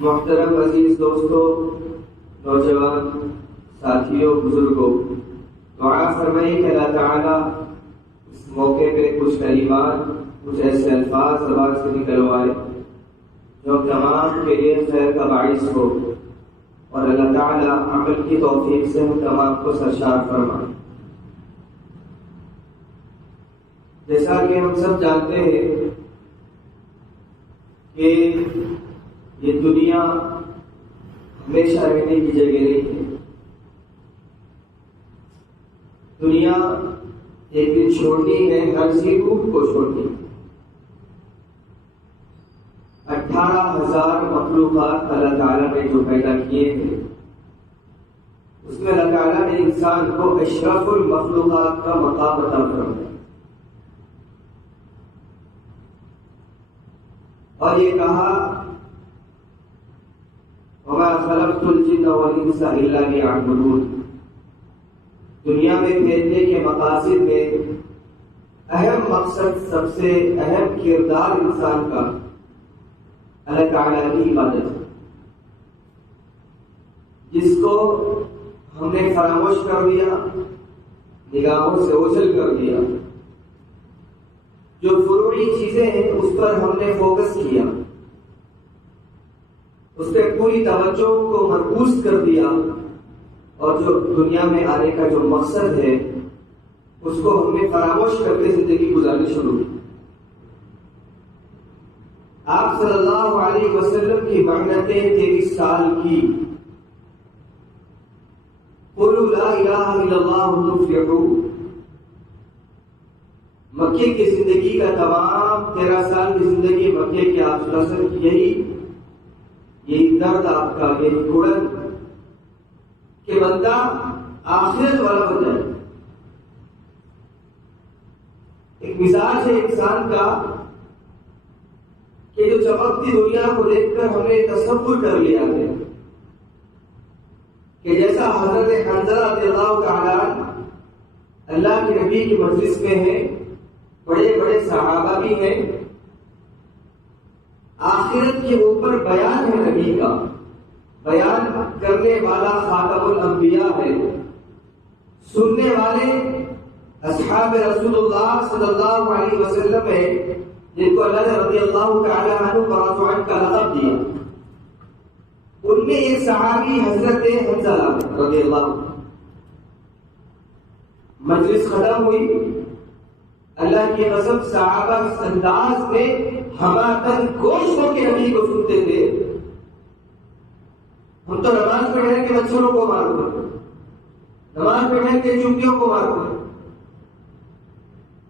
محترم عزیز دوستوں، نوجوان ساتھیوں، بزرگوں، دعا فرمائیں کہ اللہ تعالیٰ اس موقع پہ کچھ کلمات، کچھ ایسے الفاظ زبان سے نکلوائے جو تمام کے لیے خیر کا باعث ہو، اور اللہ تعالیٰ عمل کی توفیق سے ہم تمام کو سرشار فرمائے۔ جیسا کہ ہم سب جانتے ہیں کہ یہ دنیا ہمیشہ رہنے کی جگہ نہیں ہے۔ دنیا ایک دن چھوڑنی ہے، ہر ذی روح کو چھوڑنی ہے۔ 18,000 مخلوقات اللہ تعالیٰ نے جو پیدا کیے ہیں، اس میں اللہ تعالیٰ نے انسان کو اشرف المخلوقات کا مقام عطا فرمایا، اور یہ کہا وَمَا خَلَقْتُ الْجِنَّ وَالْإِنسَ إِلَّا لِيَعْبُدُونِ۔ دنیا میں بھیجنے کے مقاصد میں اہم مقصد، سب سے اہم کردار انسان کا اللہ تعالیٰ کی عبادت ہے، جس کو ہم نے فراموش کر دیا، نگاہوں سے اوجھل کر دیا۔ جو فروعی چیزیں ہیں اس پر ہم نے فوکس کیا، اس پہ پوری توجہ کو مرکوز کر دیا، اور جو دنیا میں آنے کا جو مقصد ہے اس کو ہم نے فراموش کر کے زندگی گزارنی شروع کی۔ آپ صلی اللہ علیہ وسلم کی محنتیں 23 سال کی، قولوا لا الہ الا اللہ تفلحوا۔ مکے کی زندگی کا تمام 13 سال کی زندگی مکے کے آپ صلی اللہ علیہ وسلم کی یہی درد، آپ کا یہی گڑن کہ بندہ آخرت والا بن جائے۔ ایک مزاج ہے انسان کا کہ جو چمکتی دنیا کو دیکھ کر ہم نے تصور کر لیا ہے کہ جیسا حضرت حنظلہ رضی اللہ تعالیٰ اللہ کے نبی کی مجلس میں ہے، بڑے بڑے صحابہ بھی ہیں، آخرت کے اوپر بیان ہے، نبی کا بیان کرنے والا خاتم الانبیاء ہے، سننے والے اصحاب رسول اللہ صلی اللہ علیہ وسلم ہے، جن کو اللہ نے رضی اللہ تعالی عنہ ورضوان کا لقب دیا۔ ان میں ایک صحابی حضرت حنظلہ رضی اللہ عنہ۔ مجلس ختم ہوئی، اللہ کی قسم صحابہ اس انداز میں ہماتن گوش ہو کے نبی کو سنتے تھے۔ ہم تو نماز میں ٹھہر کے مچھروں کو مارتے، نماز میں ٹھہر کے چونٹیوں کو مارتے،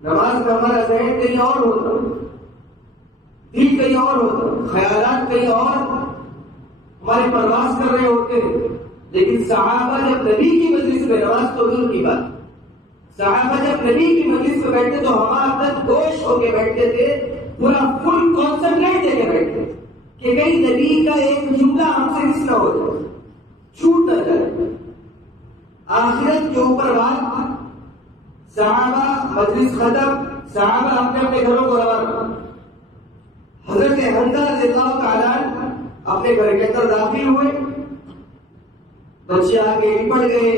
نماز میں ہمارا ذہن کہیں اور ہوتا، دل کہیں اور ہوتا، خیالات کہیں اور ہماری پرواز کر رہے ہوتے ہیں۔ لیکن صحابہ جب نبی کی مجلس میں، نماز تو دور کی بات، صحابہ جب نبی کی مجلس میں بیٹھتے تو ہمارا گوش ہو کے بیٹھتے تھے، پورا فل کانسنٹریٹ دے کے بیٹھتے کہ کہیں نبی کا ایک جملہ ہم سے مس نہ ہو جائے، چھوٹ نہ جائے۔ آخرت کے اوپر بات، صحابہ مجلس ختم، صحابہ اپنے اپنے گھروں کو روانہ۔ حضرت حنظلہ رضی اللہ تعالیٰ اپنے گھر کے اندر داخل ہوئے، بچے آگے نپٹ گئے،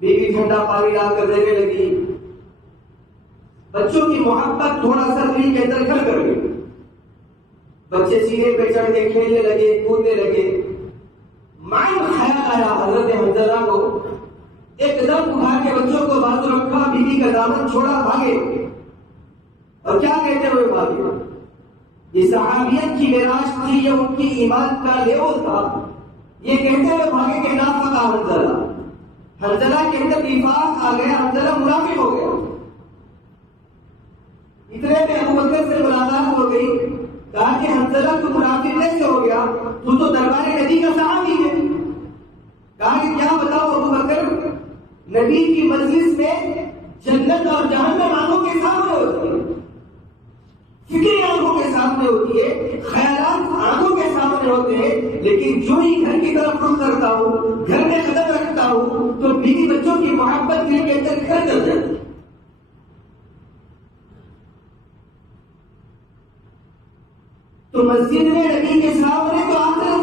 بیوی ٹھنڈا پانی لا کر دینے لگی، بچوں کی محبت تھوڑا سا دل کے اندر گھر کر گئی، بچے سینے پہ چڑھ کے کھیلنے لگے، کودنے لگے۔ مائن خیال آیا حضرت حنظلہ کو، ایک دم اٹھا کے بچوں کو بازو رکھا، بیوی کا دامن چھوڑا، بھاگے۔ اور کیا کہتے ہوئے بھاگے؟ یہ صحابیت کی معراج تھی، یہ ان کی ایمان کا لیول تھا۔ یہ کہتے ہوئے بھاگے کہ نافقہ حنظلہ، حنظلہ کے اندر نفاق آ گیا، حنظلہ منافق ہو گیا۔ اتنے میں ابو بکر سے ملاقات ہو گئی، کہا کہ حنظلہ تو منافق کیسے ہو گیا؟ تو دربار نبی کا صحابی ہے۔ کہا کہ کیا بتاؤ ابو بکر، نبی کی مجلس میں جنت اور جہنم آنکھوں کے سامنے ہوتی ہے، فکری آنکھوں کے سامنے ہوتی ہے، خیالات آنکھوں کے سامنے ہوتے ہیں، لیکن جو ہی گھر کی طرف رخ کرتا ہوں، گھر میں قدم رکھتا ہوں، تو بیوی بچوں کی محبت دل کے اندر گھر کر جاتی ہے۔ تو مسجد میں نبی کے سامنے تو آخر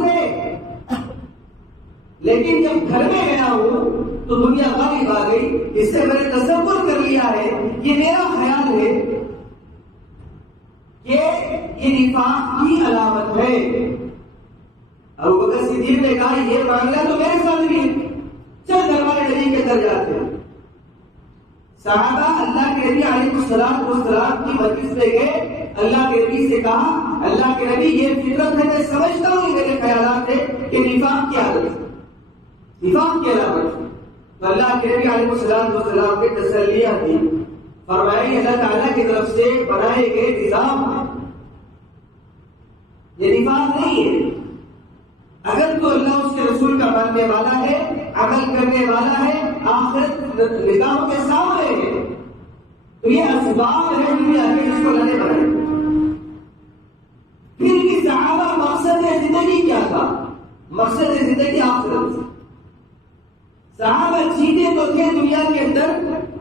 لیکن جب گھر میں گیا ہوں تو دنیا غالب آ گئی، اس سے میں نے تصور کر لیا ہے، یہ میرا خیال ہے کہ یہ نفاق کی علامت ہے۔ ابوبکر صدیق نے کہا یہ معاملہ تو میرے ساتھ بھی ہے، چل دربار نبی کے اندر جاتے ہیں۔ صحابہ اللہ کے نبی علیہ السلام کی مجلس میں گئے، اللہ کے نبی سے کہا اللہ کے نبی یہ فطرت ہے، میں سمجھتا ہوں یہ میرے خیالات ہے کہ نفاق کی عادت ہے، نفاق کی علامت ہے۔ تو اللہ کے نبی علیہ السلام نے تسلیہ دی، فرمائی اللہ تعالیٰ کی طرف سے بنائے گئے نظام یہ نفاق نہیں ہے۔ اگر تو اللہ اس کے رسول کا ماننے والا ہے، عمل کرنے والا ہے، آخرت نگاہوں کے سامنے ہے، تو یہ اسباب ہے دنیا کے جس کو اللہ نے بنایا۔ پھر بھی صحابہ مقصد زندگی کیا تھا؟ مقصد زندگی آخرت۔ صحابہ جیتے تو تھے دنیا کے اندر،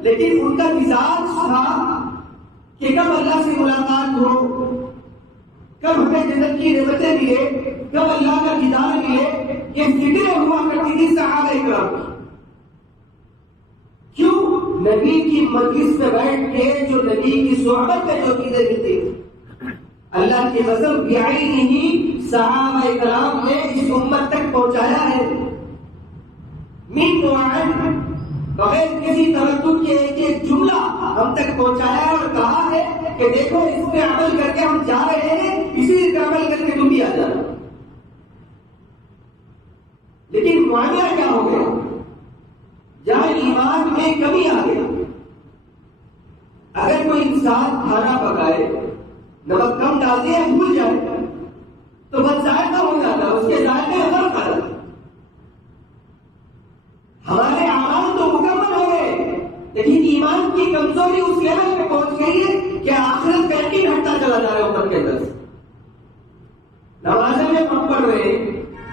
لیکن ان کا مزاج تھا کہ کب اللہ سے ملاقات ہو، کب ہمیں جنت کی نعمتیں ملے، کب اللہ کا دیدار ملے، یہ فکریں ہوا کرتی تھی صحابہ اکرام کی۔ کیوں؟ نبی کی مجلس میں بیٹھ کے جو نبی کی صحبت میں جو چیزیں ملتی تھی، اللہ کی قسم بعینہ ہی صحابہ اکرام نے اس امت تک پہنچایا ہے، من وعن، بغیر کسی تردد کے ایک ایک جملہ ہم تک پہنچایا اور کہا ہے کہ دیکھو اس پہ عمل کر کے ہم جا رہے ہیں، اسی پہ عمل کر کے تم بھی آ جانا۔ لیکن معاملہ کیا ہو گیا؟ جہاں ایمان میں کمی آ گئی، اگر کوئی انسان کھانا پکائے، نمک کم ڈال دے یا بھول جائے تو بس ذائقہ ہو جاتا ہے، اس کے ذائقے میں فرق آ جاتا ہے۔ ہمارے اعمال تو مکمل ہو گئے، لیکن ایمان کی کمزوری اس لیول پہ پہنچ گئی ہے کہ آخرت کا یقین ہٹتا چلا جا رہا ہے امت کے اندر سے۔ نمازیں میں ہم پڑھ رہے،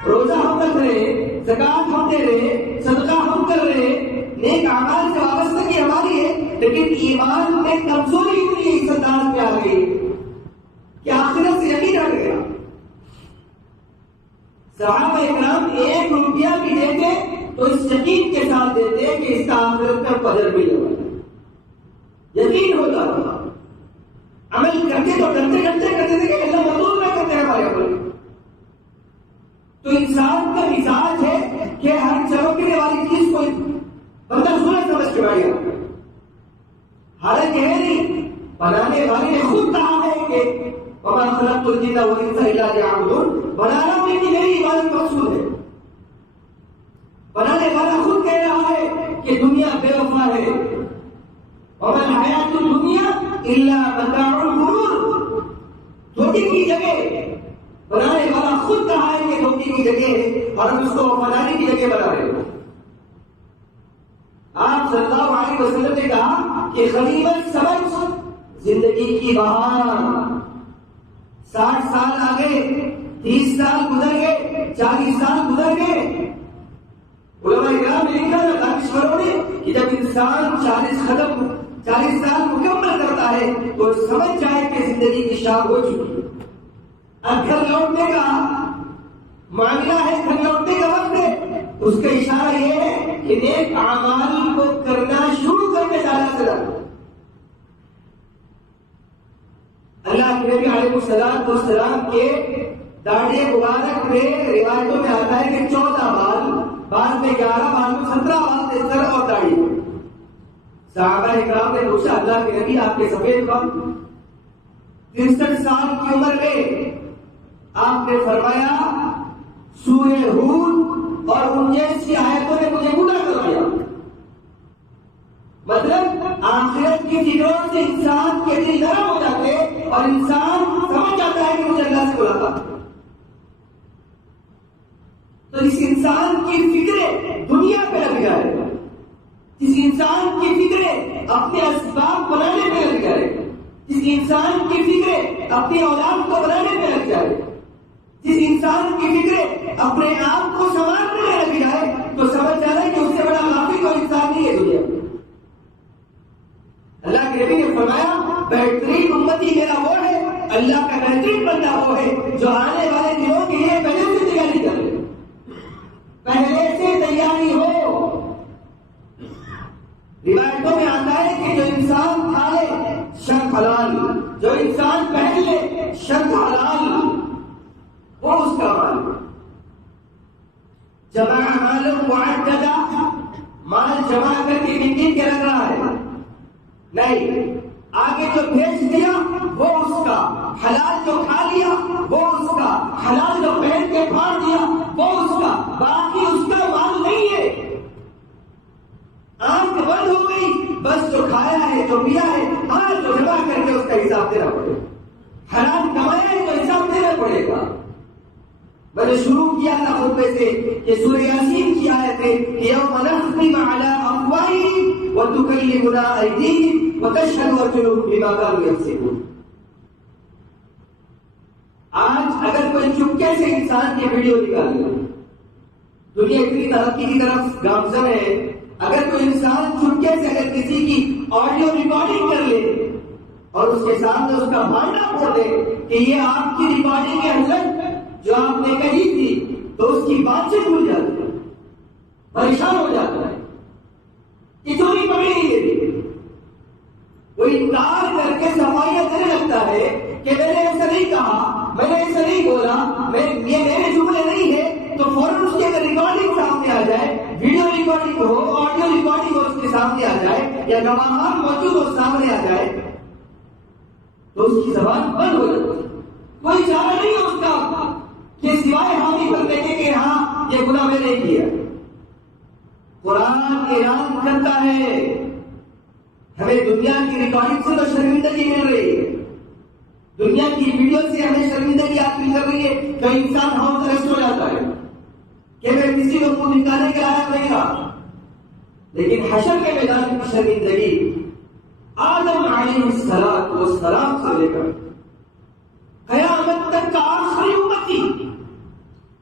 روزہ ہم رکھ رہے، زکات ہم دے رہے، صدقہ ہم کر رہے، نیک اعمال سے وابستگی ہماری ہے، لیکن ایمان میں کمزوری ہوئی اس انداز میں آ گئی کہ آخرت سے یقین ہٹ گیا۔ صحابہ اکرام 1 روپیہ بھی دیتے تو اس یقین کے ساتھ دیتے کہ اس کا آخرت کا قدر بھی ہوگا، یقین ہوتا تھا۔ عمل کرتے تو کرتے تھے کہ اللہ مزدور نہ کرتے ہیں ہمارے عمل۔ تو انسان کا مزاج ہے کہ ہر چمکنے والی چیز کو بندہ سورج سمجھ کے بھائی، حالانکہ ہے نہیں، بنانے والے نے خود کہا ہے کہ وما خلقت الجن والانس الا ليعبدون، بنانا ان کی میری عبادت مقصود ہے۔ بنانے والا خود کہہ رہا ہے کہ دنیا بے وفا ہے، وما الحیات الدنیا الا متاع الغرور، دھوکے کی جگہ بنانے والا خود کہا ہے کہ دھوکے کی جگہ ہے اور ہم اس کو وفاداری کی جگہ بنا رہے ہیں۔ آپ صلی اللہ علیہ وسلم نے کہا کہ غنیمت سمجھ زندگی کی بہار، 60 سال آگے، 30 سال گزر گئے، 40 سال گزر گئے، علماء کرام نے لکھا نا دانشوروں نے کہ جب انسان 40 سال مکمل کرتا ہے تو سمجھ جائے کہ زندگی کی شام ہو چکی ہے، اب گھر لوٹنے کا معاملہ ہے، گھر لوٹنے کا وقت ہے۔ اس کا اشارہ یہ ہے کہ نیک اعمال کو کرنا شروع کرنے زیادہ سے زیادہ۔ اللہ کے نبی علیہ السلام کے داڑھی مبارک میں روایتوں میں آتا ہے کہ 14 بال، بعض میں 11، بعض میں 17 بال سر اور داڑھی۔ صحابہ اکرام نے پوچھا اللہ کے نبی آپ کے سفید بال؟ 63 سال کی عمر میں آپ نے فرمایا سورہ ہود اور ان جیسی آیتوں نے مجھے بوڑھا کر دیا۔ مطلب آخرت کی فکروں سے انسان کے دل نرم ہو جاتے اور انسان سمجھ جاتا ہے کہ مجھے اللہ سے ملاقات۔ تو اس انسان کی فکریں دنیا پہ لگ جائے، اس انسان کی فکریں اپنے اسباب بنانے پہ لگ جائے، جس انسان کی فکریں اپنی اولاد کو بنانے پہ لگ جائے، جس انسان کی فکریں اپنے آپ کو سنبھالنے میں لگ جائے، تو سمجھ جانا کہ اس سے بڑا غافل کوئی انسان نہیں ہے دنیا میں۔ اللہ کے نبی نے فرمایا بہترین امتی میرا وہ ہے، اللہ کا بہترین بندہ وہ ہے جو آنے والے دنوں کے لیے پہلے سے تیاری کر لے، پہلے سے روایتوں میں آتا ہے کہ جو انسان کھا لے شرط حلال، جو انسان پہن لے شرط حلال، وہ اس کا مال۔ جمع مال معددا، مال جمع کر کے گن کے رکھ رہا ہے، نہیں، آگے جو بھیج دیا وہ اس کا، حلال جو کھا لیا وہ اس کا، حلال جو پہن کے پھاڑ دیا وہ اس کا، باقی اس کا مال نہیں ہے۔ آنکھ بند ہو گئی، بس جو کھایا ہے جو پیا ہے، ہاں جو جمع کر کے اس کا حساب دینا پڑے گا، حلال کمایا ہے تو حساب دینا پڑے گا۔ میں نے شروع کیا تھا خطبے سے کہ سورہ یاسین کی آیت ہے کہ یوم نختم علی افواہہم وتکلمنا ایدیہم وتشہد ارجلہم بما کانوا یکسبون۔ آج اگر کوئی چپکے سے انسان کی ویڈیو نکال لے، دنیا اتنی ترقی کی طرف گامزن ہے، اگر کوئی انسان چپکے سے اگر کسی کی آڈیو ریکارڈنگ کر لے اور اس کے سامنے اس کا بھانڈا پھوڑ دے کہ یہ آپ کی ریکارڈنگ ہے حضرت جو آپ نے کہی تھی، تو اس کی بات سے بھول جاتا ہے، پریشان ہو جاتا ہے کہ چوری پکڑی نہیں دیتی، وہ انکار کر کے صفائیاں دینے لگتا ہے کہ میں نے ایسا نہیں کہا، میں نے ایسا نہیں بولا، یہ میرے جملے نہیں ہے، تو فوراً اس کی اگر ریکارڈنگ سامنے آ جائے، ویڈیو ریکارڈنگ ہو، آڈیو ریکارڈنگ ہو، اس کے سامنے آ جائے یا گواہان موجود ہو سامنے آ جائے تو اس کی زبان بند ہو جاتی ہے، کوئی چارہ نہیں ہے اس کا کہ سوائے حامی پر دیکھے کہ ہاں یہ گناہ میں نے کیا۔ قرآن اعلان کرتا ہے ہمیں دنیا کی ریکارڈنگ سے تو شرمندگی مل رہی ہے، دنیا کی ویڈیو سے ہمیں شرمندگی حاصل کر رہی ہے، کہ انسان ہاؤس اریسٹ ہو جاتا ہے کہ میں کسی کو منہ نکالنے کے لائق نہیں رہا، لیکن حشر کے میدان کی شرمندگی آدم علیہ السلام سے لے کر قیامت تک کا آخری امتی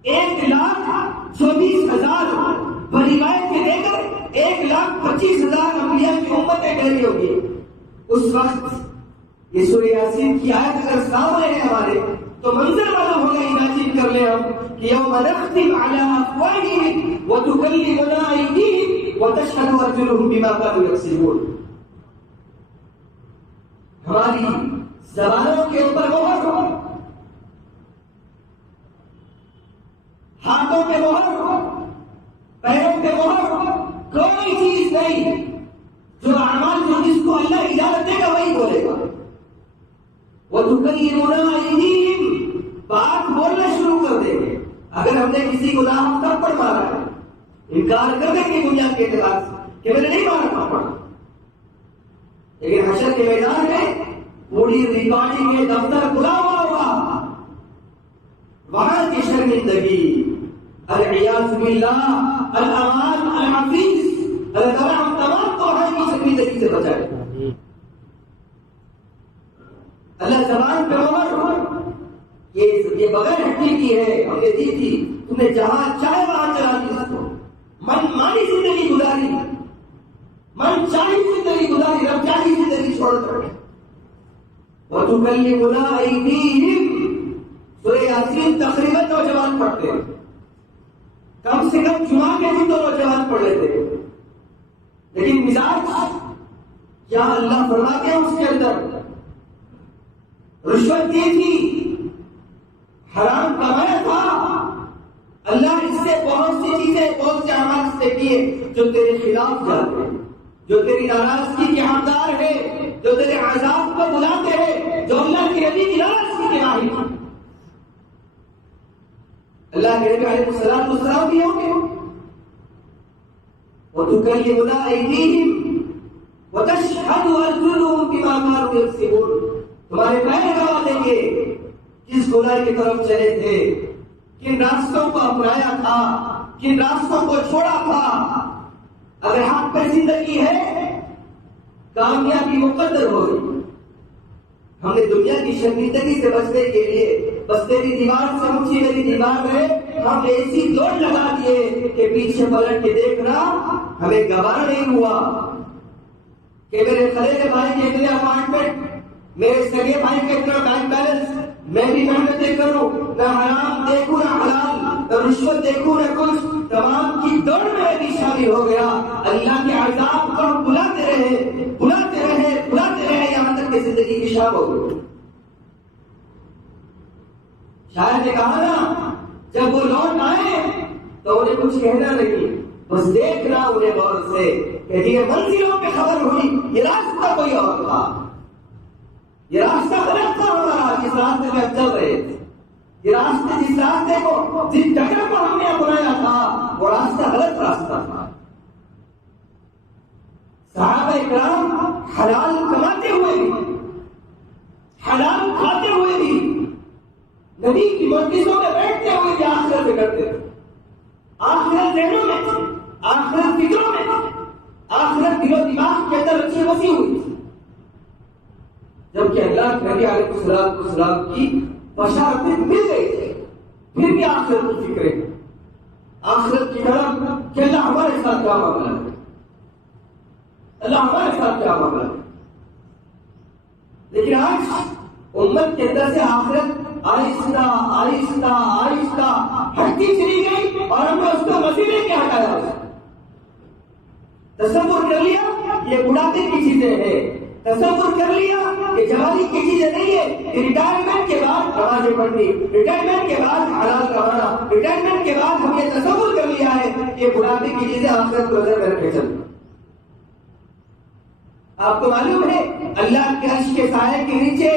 1,24,000 بروایت کے لے کر 1,25,000 انبیاء کی امتیں ٹھہری ہوگی، اس وقت یہ سورہ یاسین کی آیت اگر سامنے ہے ہمارے تو منظر معلوم ہوگا، امیجن کر لیں ہم کہ یوم نختم علی افواہہم وتکلمنا ایدیہم وتشہد ارجلہم بما کانوا یکسبون۔ ہماری زبانوں کے اوپر مہر ہو، ہاتھوں پہ مہر ہو، پیروں پہ مہر ہو، کوئی چیز نہیں جو اعمال جو جس کو اللہ اجازت دے گا وہی بولے گا۔ وَتُكَلِّمُنَا أَيْدِيهِمْ، بات بولنا شروع کر دیں گے۔ اگر ہم نے کسی کو نام تھپڑ مارا ہے، انکار کر دیں گے دنیا کے اعتبار سے کہ میں نے نہیں مارا تھپڑ، لیکن حشر کے میدان میں پوری ریکارڈنگ میں دفتر کھلا ہوا ہوگا، وہاں کی شرمندگی، العیاذ باللہ، الامان الحفیظ، اللہ تعالیٰ ہم تمام کو وہاں کی شرمندگی سے بچائے۔ اللہ زبان پہ مہر ہو، یہ بغیر ہڈی کی ہے، ہم نے دی تھی، تم نے جہاں چاہے وہاں چلا دی، اس کو من مانی زندگی گزاری، من چاہی زندگی گزاری، رب چاہی زندگی چھوڑ کر۔ وَتُكَلِّمُنَا أَيْدِيهِمْ، سورہ یاسین تقریباً نوجوان پڑھتے ہیں، کم سے کم جمعہ کے دن تو نوجوان پڑھ لیتے ہیں، لیکن مزاج کیا اللہ فرماتے ہیں اس کے اندر رشوت دی تھی، حرام کمایا تھا، اللہ اس سے بہت سی چیزیں، بہت سے اعمال سے کیے جو تیرے خلاف جاتے ہیں، جو تیری ناراضگی کے حقدار ہے، جو تیرے عذاب کو بلاتے ہیں، جو اللہ کے نبی کی ناراضگی کے راہی ہیں۔ اللہ کے نبی علیہ السلام بھی ہوں گے۔ وَتُكَلِّمُنَا أَيْدِيهِمْ وَتَشْهَدُ أَرْجُلُهُمْ بِمَا كَانُوا يَكْسِبُونَ، تمہارے پیر گواہ دیں گے کس گناہ کی طرف چلے تھے، کن راستوں کو اپنایا تھا، کن راستوں کو چھوڑا تھا۔ اگر حق پہ زندگی ہے کامیابی مقدر ہوگی۔ ہم نے دنیا کی شرمندگی سے بچنے کے لیے بس تیری دیوار سے اونچی میری دیوار ہے، ہم نے ایسی دوڑ لگا دیے کہ پیچھے پلٹ کے دیکھنا ہمیں گوارا نہیں ہوا کہ میرے خلیل بھائی کے اتنے اپارٹمنٹ، میرے سگے بھائی کے اتنا بینک بیلنس، میں بھی محنتیں کروں، نہ حرام دیکھوں نہ حلال، نہ رشوت دیکھوں نہ کچھ، تمام کی دوڑ میں بھی شامل ہو گیا۔ اللہ کے عذاب کو بلاتے شام ہو گئی. شاید نے کہا نا جب وہ لوٹ آئے تو انہیں کچھ کہنا نہیں، بس دیکھنا انہیں غور سے کہ یہ منزلوں پہ خبر ہوئی یہ راستہ کوئی اور تھا، یہ راستہ غلط تھا ہمارا، جس راستے میں چل رہے تھے، یہ راستے جس راستے کو جس جگہ کو ہم نے اپنایا تھا وہ راستہ غلط راستہ تھا. صحابہ اکرام حلال کماتے ہوئے بھی، حلال کھاتے ہوئے بھی، نبی کی مجلسوں میں بیٹھتے ہوئے بھی آخرت میں کرتے تھے. آخرت ذہنوں میں تھی، آخرت فکروں میں تھی، آخرت دل و دماغ کے اندر اچھی بسی ہوئی تھی. جبکہ اللہ کے نبی علیہ السلام کی بشارتیں مل گئی تھے، پھر بھی آخرت کی فکریں، آخرت کی طرف کہ اللہ ہمارے ساتھ کیا معاملہ ہے، اللہ ہمارے ساتھ کیا معاملہ ہے. لیکن آج امت کے اندر سے آخرت آہستہ آہستہ آہستہ ہٹتی چلی گئی اور ہم نے اس کو وسیلے کے ہٹایا. تصور کر لیا یہ بڑھاپے کی چیزیں ہیں، تصور کر لیا یہ جوانی کی چیزیں نہیں ہے. ریٹائرمنٹ کے بعد نمازیں پڑھنی، ریٹائرمنٹ کے بعد حلال کمانا، ریٹائرمنٹ کے بعد ہم یہ تصور کر لیا ہے کہ بڑھاپے کی چیزیں آخرت کو نظر میں رکھے چلنا. آپ کو معلوم ہے اللہ کے عرش کے سائے کے نیچے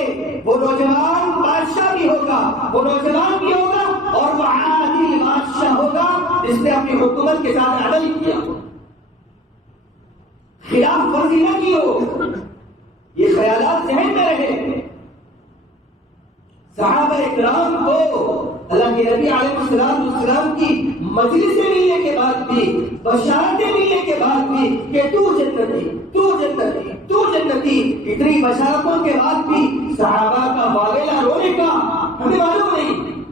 وہ نوجوان بادشاہ بھی ہوگا، وہ نوجوان بھی ہوگا اور وہ عادل بادشاہ ہوگا جس نے اپنی حکومت کے ساتھ عدل کیا ہو، خلاف ورزی نہ کی ہو. یہ خیالات ذہن میں رہے. صحابہ اکرام کو اللہ کے نبی علیہ السلام کی مجلس سے ملنے کے بعد بھی، بشارتیں ملنے کے بعد بھی کہ تو جنتی، تو جنتی، تو جنتی، اتنی بشارتوں کے بعد بھی صحابہ کا واویلا رونے کا ہمیں معلوم نہیں،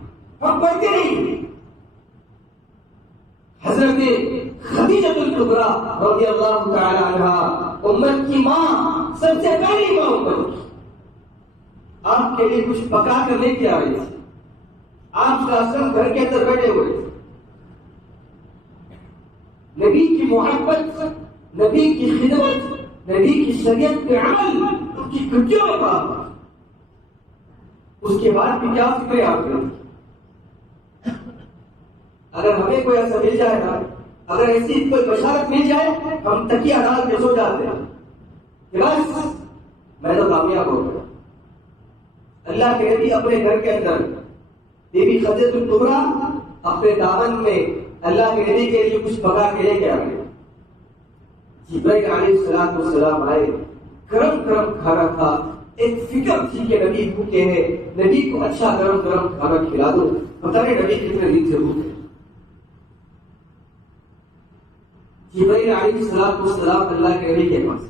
ہم پڑھتے نہیں. حضرت خدیجہ الکبریٰ رضی اللہ تعالی عنہا، امت کی ماں، سب سے پہلی ماں امت کی، آپ کے لیے کچھ پکا کر لے کے آ رہی تھی. آپ سلام گھر کے اندر بیٹھے ہوئے تھے. نبی کی محبت، نبی کی خدمت، نبی کی شریعت پہ عمل ان کی گھٹیوں میں پڑا. اس کے بعد بھی کیا فکریں آپ کی؟ اگر ہمیں کوئی ایسا مل جائے نا، اگر ایسی کوئی بشارت مل جائے، ہم تکیہ ڈال کے سو جاتے ہیں کہ بس میں تو کامیاب ہو گیا. اللہ کے نبی اپنے گھر کے اندر بی بی خدیجہ الکبریٰ اپنے دامن میں اللہ کے نبی کے لیے کچھ پکا کے لے کے آ گئے. جبرائیل علیہ السلام آئے، گرم گرم کھانا تھا. ایک فکر تھی کہ نبی بھوکے ہیں، نبی کو اچھا گرم گرم کھانا کھلا دو. پتہ نہیں نبی کتنے دن سے بھوکے. جبرائیل علیہ السلام اللہ کے نبی کے پاس،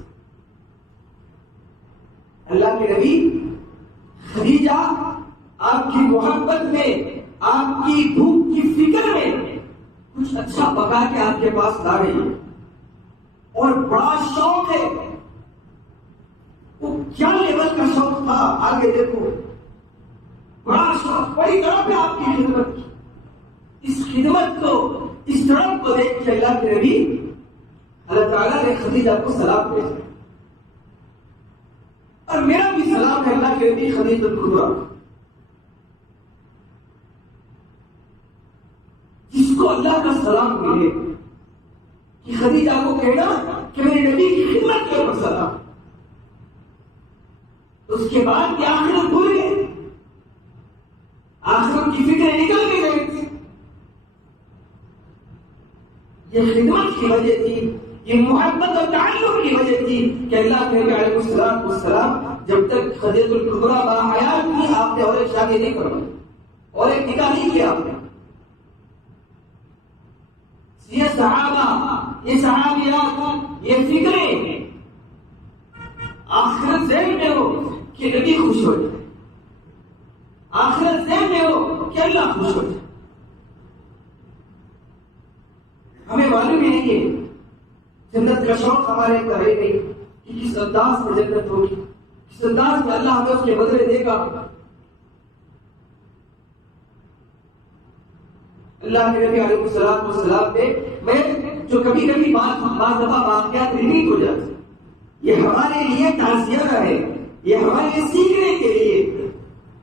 اللہ کے نبی خدیجہ آپ کی محبت میں، آپ کی بھوک کی فکر میں کچھ اچھا پکا کے آپ کے پاس لا رہی ہے اور بڑا شوق ہے. وہ کیا لیول کا شوق تھا آگے دیکھو. بڑا شوق، بڑی طرف ہے آپ کی خدمت کی. اس خدمت کو، اس طرف کو دیکھ کے اللہ کے نبی، اللہ تعالیٰ نے خدیجہ کو سلام بھیجا. اور میرا بھی سلام ہے اللہ کے نبی خدیجہ الکبریٰ، جس کو اللہ کا سلام ملے کہ خدیجہ کو کہنا کہ میرے نبی کی خدمت کے اوپر سلام. اس کے بعد کیا آخرت بھول گئے، آخرت کی فکریں نکل بھی گئی تھی. یہ خدمت کی وجہ تھی، یہ محبت اور تعلق کی وجہ تھی کہ اللہ کے نبی علیہ السلام جب تک خدیجہ الکبریٰ باحیات تھی، آپ نے اور ایک شادی نہیں کروائی اور ایک نکاح نہیں کیا آپ نے. یہ صحابہ، یہ صحابیات، یہ فکریں آخرت ذہن میں ہو کہ نبی خوش ہو جائے، آخرت ذہن میں ہو کہ اللہ خوش ہو جائے. ہمیں معلوم ہی نہیں ہے جنت کا شوق ہمارے اندر ہے نہیں کہ کس انداز میں جنت ہوگی، کس انداز میں اللہ ہمیں اس کے بدلے دے گا. اللہ کے نبی علیہ السلام نے، میں جو کبھی کبھی بعض دفعہ واقعات ریلیٹ ہو جاتے، یہ ہمارے لیے تعزیہ ہے، یہ ہمارے لیے سیکھنے کے لیے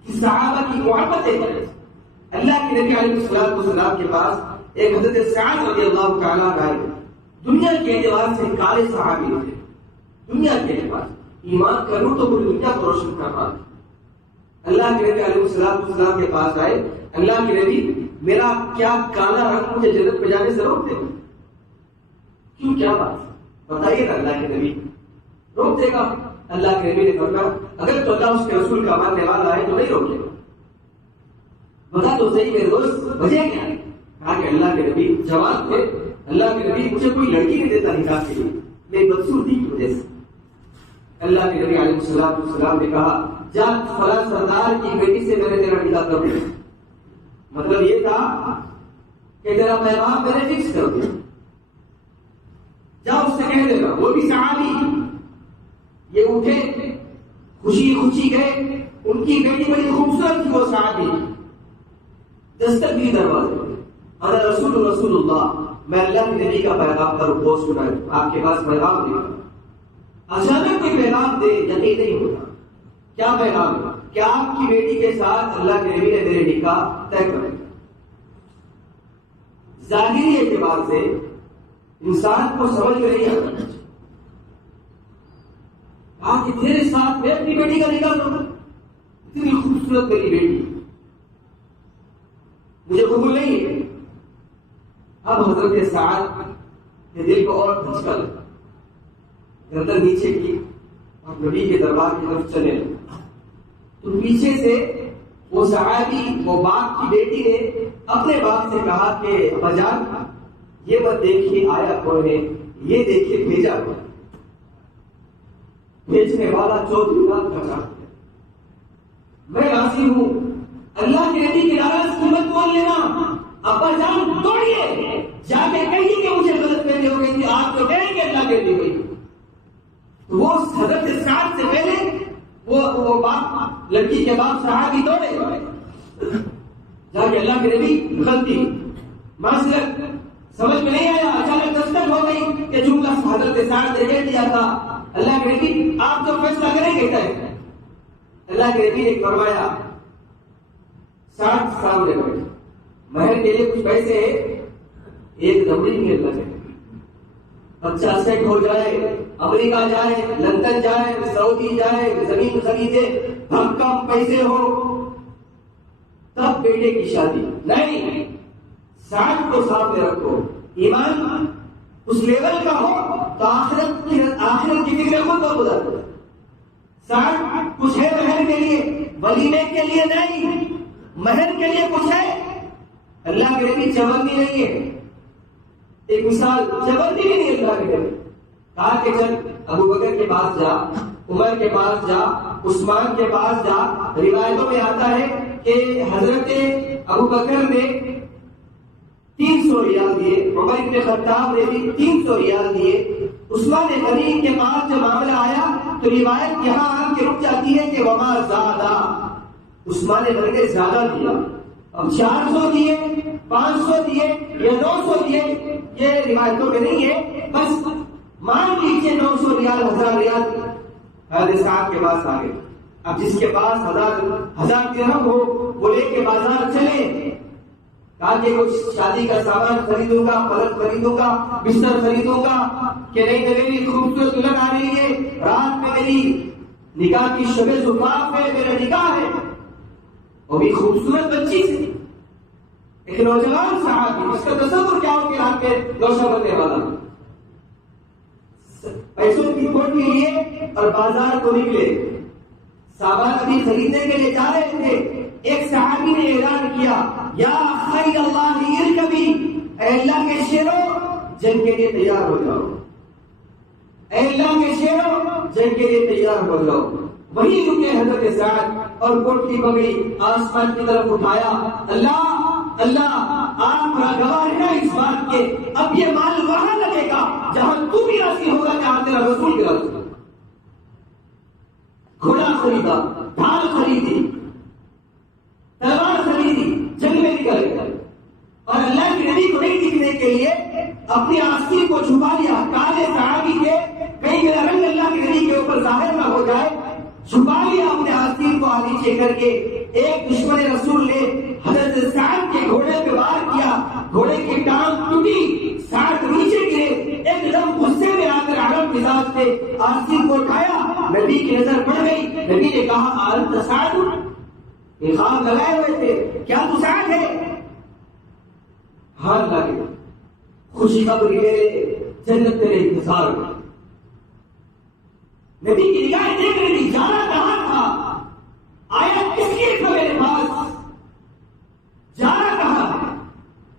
کہ صحابہ کی محبتیں کریں. اللہ کے نبی علیہ الصلوۃ والسلام کے پاس ایک حضرت سعد رضی اللہ تعالیٰ عنہ آئے. دنیا کے اعتبار سے کالے صحابی تھے. دنیا کے اعتبار ایمان کا نور تو پوری دنیا کو روشن کر رہا تھا. اللہ کے نبی علیہ الصلوۃ والسلام کے پاس آئے. اللہ کے نبی میرا کیا کالا رنگ مجھے جنت میں جانے سے روک دے. کیوں کیا بات بتائیے نا. اللہ کے نبی روک دے گا. اللہ کے نبی نے فرمایا اگر تو اللہ اس کے رسول کا ماننے والا ہے تو نہیں روکے گا. بتا تو صحیح میرے دوست وجہ کیا ہے؟ کہا کہ اللہ کے نبی جواب تھے. اللہ کے نبی مجھے کوئی لڑکی نہیں دیتا نکاح کے لیے میری بدسورتی کی وجہ سے. اللہ کے نبی علیہ الصلوۃ والسلام نے کہا جا فلاں سردار کی بیٹی سے میں نے تیرا نکاح کر دیا. مطلب یہ تھا کہ تیرا پیغام میں نے فکس کر دیا. جا اس سے کہہ دے گا. وہ بھی صحابی یہ اٹھے خوشی خوشی گئے. ان کی بیٹی بڑی خوبصورت تھی. وہ صحابی دستک دی دروازے پہ. انا رسول اللہ میں اللہ کے نبی کا پیغام پر پوسٹ میں آپ کے پاس پیغام دے. اچانک کوئی پیغام دے یقین نہیں ہوتا. کیا پیغام؟ کہ آپ کی بیٹی کے ساتھ اللہ کے نبی نے میرے نکاح طے کر دیا. ظاہری اعتبار سے انسان کو سمجھ میں نہیں آتا. آپ کہ تیرے ساتھ میں اپنی بیٹی کا نکاح کروں. اتنی خوبصورت میری بیٹی مجھے قبول نہیں ہے. اب حضرت سعد کے دل کو اور دھچکا لگا. گردن نیچے کی اور نبی کے دربار کی طرف چلے لگا. تو پیچھے سے وہ صحابی وہ باپ کی بیٹی نے اپنے باپ سے کہا کہ ابا جان یہ مت دیکھیے آیا کون ہے, یہ دیکھیے بھیجا کون. بھیجنے والا چودھری رات کا چاہتا ہے. میں راضی ہوں. اللہ کے نبی کی ناراضگی مت مان لینا. ابا جان دوڑیے جا کے کہیں کہ مجھے غلط فہمی ہو گئی تھی. آپ تو کہیں گے اللہ کے نبی ہوئی. تو وہ حضرت سعد سے پہلے وہ باپ لڑکی کے باپ صحابی دوڑے جا کے اللہ کے نبی غلطی معذرت سمجھ میں نہیں آیا. اچانک دستک ہو گئی کہ جملہ حضرت سعد نے کہہ دیا تھا. اللہ کے نبی آپ جو فیصلہ کریں کہتا ہے. اللہ کے نبی نے فرمایا سعد سامنے بیٹھے. مہر کے لیے کچھ پیسے ایک دمڑی نہیں. اللہ کے بچہ سیٹ ہو جائے, امریکہ جائے, لندن جائے, سعودی جائے, زمین خریدے, کم پیسے ہو تب بیٹے کی شادی نہیں. سعد کو سامنے رکھو. ایمان اس لیول کا ہو تو آخرت کی فکر خود کو خدا کرو. سعد کچھ ہے مہر کے لیے, ولیمے کے لیے نہیں, مہر کے لیے کچھ ہے. اللہ کے نبی چوندی نہیں ہے. ایک مثال چوندی بھی نہیں. اللہ کے نبی کہا کہ چل ابو بکر کے پاس جا, عمر کے پاس جا, عثمان کے پاس جا. روایتوں میں آتا ہے کہ حضرت ابو بکر نے 300 ریال دیے, عمر ابن خطاب نے بھی 300 ریال دیے. عثمان غنی کے پاس جب معاملہ آیا تو روایت یہاں آ کے رک جاتی ہے کہ وما زیادہ. عثمان غنی نے زیادہ دیا. اب 400 دیے, 500 دیے یا 900 دیے یہ روایتوں میں نہیں ہے. بس مان لیجیے 900 ریال, 1000 ریال حضرت صاحب کے پاس آ گئے. اب جس کے پاس 1000 درہم ہو وہ لے کے بازار چلے. کہا کہ کچھ شادی کا سامان خریدوں گا, پلنگ خریدوں گا, بستر خریدوں گا کہ نہیں میری خوبصورت دلہن آ رہی ہے, رات میں میری نکاح کی شب زفاف ہے, میرا نکاح ہے. وہ بھی خوبصورت بچی سے, ایک نوجوان صاحب, اس کا تصور کیا ہو کہ رات میں گوشہ بننے والا. پیسوں کی کھوٹ کے لیے اور بازار کو نکلے. سامان ابھی خریدنے کے لیے جا رہے تھے. ایک صحابی نے اعلان کیا یا خیر اللہ ارکبی, اے اللہ کے شیرو جنگ کے لیے تیار ہو جاؤ. اے اللہ کے شیرو جنگ کے لیے تیار ہو جاؤ. وہی رکے حضرت سعد اور کوٹ کی پگڑی آسمان کی طرف اٹھایا. اللہ اللہ آپ کا گواہ ہے نا اس بات کے, اب یہ مال وہاں لگے گا جہاں تو بھی راضی ہوگا کہ آپ تیرا رسول بھی راضی ہوگا. گھوڑا خریدا, ڈھال خریدی, تلوار خریدی, جنگ میں نکل گئے. اور اللہ کے نبی کو نہیں دکھنے کے لیے اپنی آستین کو چھپا لیا. کالے صحابی کے کہیں میرا رنگ اللہ کے نبی کے اوپر ظاہر نہ ہو جائے. چھپا لیا اپنے آستین کو نیچے کر کے. ایک دشمن رسول نے حضرت سعد کے گھوڑے پہ وار کیا، گھوڑے کی ٹانگ ٹوٹی، سعد نیچے گرے. ایک دم غصے میں آ کر عرب مزاج سے آستین کو اٹھایا، نبی کی نظر پڑ گئی. نبی نے کہا انت سعد؟ یہ خواب لگائے ہوئے تھے، کیا تو سعد ہے؟ ہاں لگے، خوشخبری لے، جنت تیرے انتظار میں. نبی کی نگاہیں دیکھ رہی تھی، جانا کہاں تھا، آیا کس لیے تھا میرے پاس، جانا کہاں.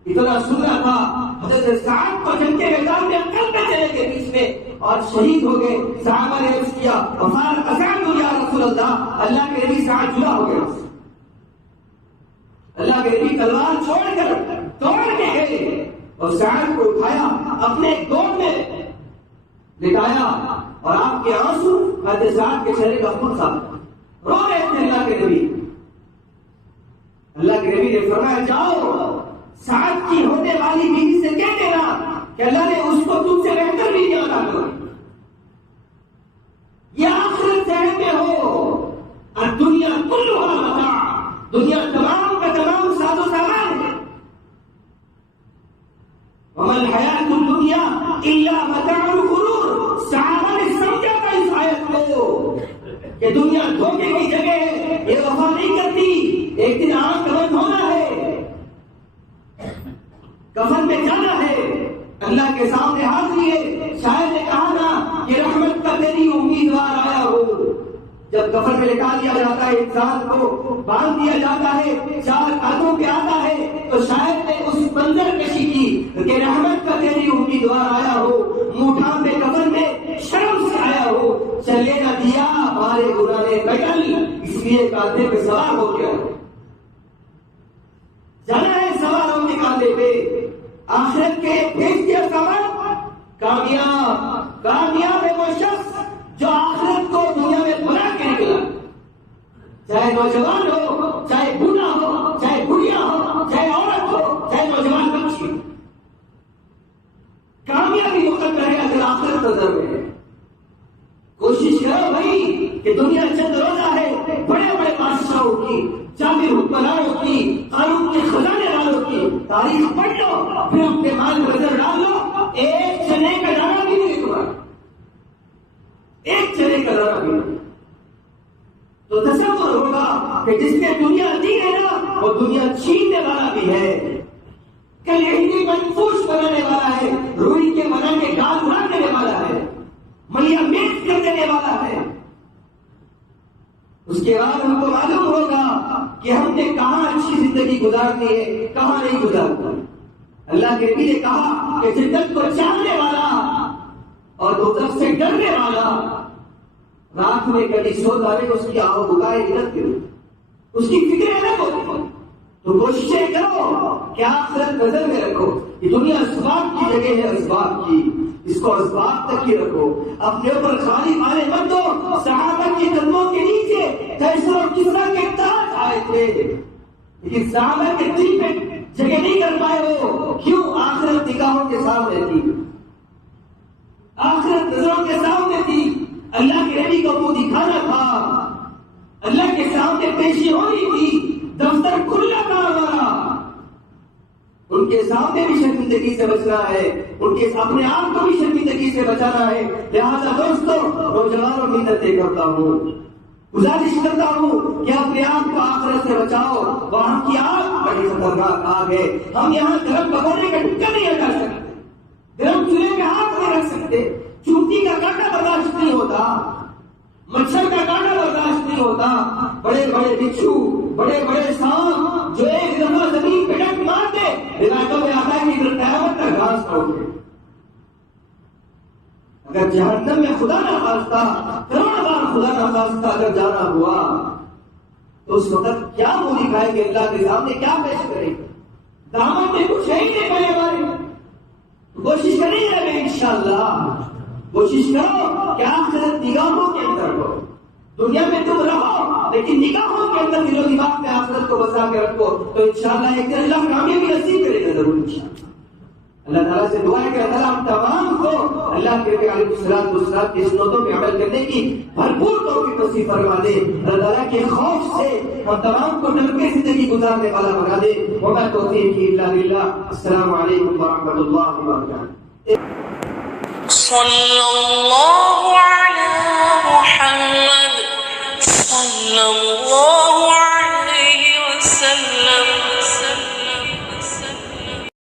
اتنا سننا تھا حضرت سعد کو جنگ کے میدان میں عقل پہ چلے گئے بیچ میں اور شہید ہو گئے. صحابہ نے عرض کیا وفار سعد یا رسول اللہ، اللہ کے نبی سعد جدا ہو گیا. اللہ کے نبی تلوار چھوڑ کر دوڑ کے گئے اور سعد کو اٹھایا، اپنے گود میں لٹایا اور آپ کے آنسو حضرت سعد کے چہرے کا خون تھا. رو رہے تھے اللہ کے نبی. اللہ کے نبی نے فرمایا جاؤ سعد کی ہونے والی بیوی سے کہہ دینا کہ اللہ نے اس کو تم سے بہتر بھی کیا عطا کیا. یہ آخرت ذہن میں ہو. اور دنیا کلھا متاع، دنیا تمام کا تمام ساز و سامان ہے. وما الحیات الدنیا الا متاع الغرور. صحابہ نے سمجھا تھا اس آیت کو کہ دنیا دھوکے کی جگہ ہے، یہ وفا نہیں کرتی، ایک دن آنکھ بند ہونا ہے، کفن میں جانا ہے، اللہ کے سامنے حاضری ہے. شاید نے کہا نا کہ رحمت کا تیری امیدوار آیا ہو. جب کفن میں لٹا دیا جاتا ہے، انسان کو باندھ دیا جاتا ہے، 4 قدموں پہ آتا ہے، تو شاید نے اس منظر کشی کی کہ رحمت کا تیری امیدوار آیا ہو، موٹھا میں کفن میں شرم سے آیا ہو، چلے نہ دیا ہمارے گناہ نے قتل، اس لیے کاندھے پہ سوار ہو گیا. جانا ہے سواروں کے کاندھے پہ. آخرت کے بھیج دیا سوار. کامیاب ہے وہ شخص جو آخرت کو دنیا میں بنا کے نکلا، چاہے نوجوان ہو، چاہے بوڑھا ہو، چاہے بڑھیا ہو، چاہے عورت ہو، چاہے نوجوان بچی. کامیابی مقدر ہے اگر آخرت نظر میں ہے. کوشش کرو بھائی کہ دنیا چند روزہ ہے، بڑے بڑے بادشاہوں کی، جابر حکمرانوں کی، قانون کے خزانے والوں کی تاریخ پڑھ لو، پھر اپنے مال میں نظر ڈال لو. ایک چنے کا دانہ بھی نہیں تمہارا، ایک چنے کا دانہ بھی نہیں. تو تصور ہوگا کہ جس نے دنیا دی ہے نا وہ دنیا چھیننے والا بھی ہے. کل ہندی منفوش بنانے والا ہے، روئی کے بنا کے گال اڑا دینے والا ہے، ملیا میٹ کر دینے والا ہے. اس کے بعد ہم کو معلوم ہوگا کہ ہم نے کہاں اچھی زندگی گزارنی ہے، کہاں نہیں گزارنا. اللہ کے نبی نے کہا کہ جنت کو چاہنے والا اور دوزخ سے ڈرنے والا رات میں کبھی سوتا نہیں، اس کی آہو بکائے عزت کرو، اس کی فکر الگ ہوتی. تو کوششیں کرو کہ آخرت نظر میں رکھو. یہ دنیا اسباب کی جگہ ہے، اسباب کی، اس کو اسباب تک ہی رکھو. اپنے اوپر خالی مارے مت دو. صحابہ کے قدموں کے نیچے کیسر اور کسرا کے تاج آئے تھے، لیکن صحابہ کے دل پہ جگہ نہیں کر پائے. وہ کیوں؟ آخرت نگاہوں کے سامنے تھی، آخرت نظروں کے سامنے تھی. اللہ کے نبی کو منہ دکھانا تھا، اللہ کے سامنے پیشی ہونی تھی، دفتر کھلا تھا ہمارا. ان کے سامنے بھی شرمندگی سے بچنا ہے، ان کے اپنے آپ کو بھی شرمندگی سے بچانا ہے. لہذا دوستوں، نوجوانوں کی منتیں کرتا ہوں، گزارش کرتا ہوں کہ اپنے آپ کو آخرت سے بچاؤ. وہاں کی آگ بڑی خطرناک آگ ہے. ہم یہاں گرم پکوڑے کا ٹکڑا نہیں ہٹا سکتے، گرم چولہے پہ ہاتھ نہیں رکھ سکتے، چونٹی کا کانٹا برداشت نہیں ہوتا، مچھر کا کانٹا برداشت نہیں ہوتا. بڑے بڑے بچھو، بڑے بڑے سانپ جو ایک دفعہ زمین پہ ڈنک مار دے، روایتوں میں آتا ہے کہ قیامت تک گھاس کھاؤ گے. اگر جہنم میں خدا نہ خواستہ، کروڑ بار خدا نہ خواستہ اگر جانا ہوا تو اس وقت کیا منہ دکھائیں گے اللہ کے سامنے، کیا پیش کریں گے؟ دامن میں کچھ ہے ہی نہیں پہلے ہمارے. کوشش کریں گے انشاءاللہ، کوشش کرو کہ آخرت نگاہوں کے اندر ہو. دنیا میں تم رہو لیکن نگاہوں کے اندر دل و دماغ میں آخرت کو بسا کے رکھو، تو انشاءاللہ ایک دن اللہ کامیابی نصیب کرے گا ضرور انشاءاللہ. اللہ تعالیٰ سے دعا ہے کہ اللہ تعالیٰ ہم تمام کو اللہ کے نبی علیہ السلام کی سنتوں پہ عمل کرنے کی بھرپور توفیق نصیب فرما دے. اللہ تعالیٰ کے خوف سے ہم تمام کو ڈر کے زندگی گزارنے والا بنا دے. وما توفیقی الا باللہ. السلام علیکم ورحمۃ اللہ وبرکاتہ. صلی اللہ علی محمد صلی اللہ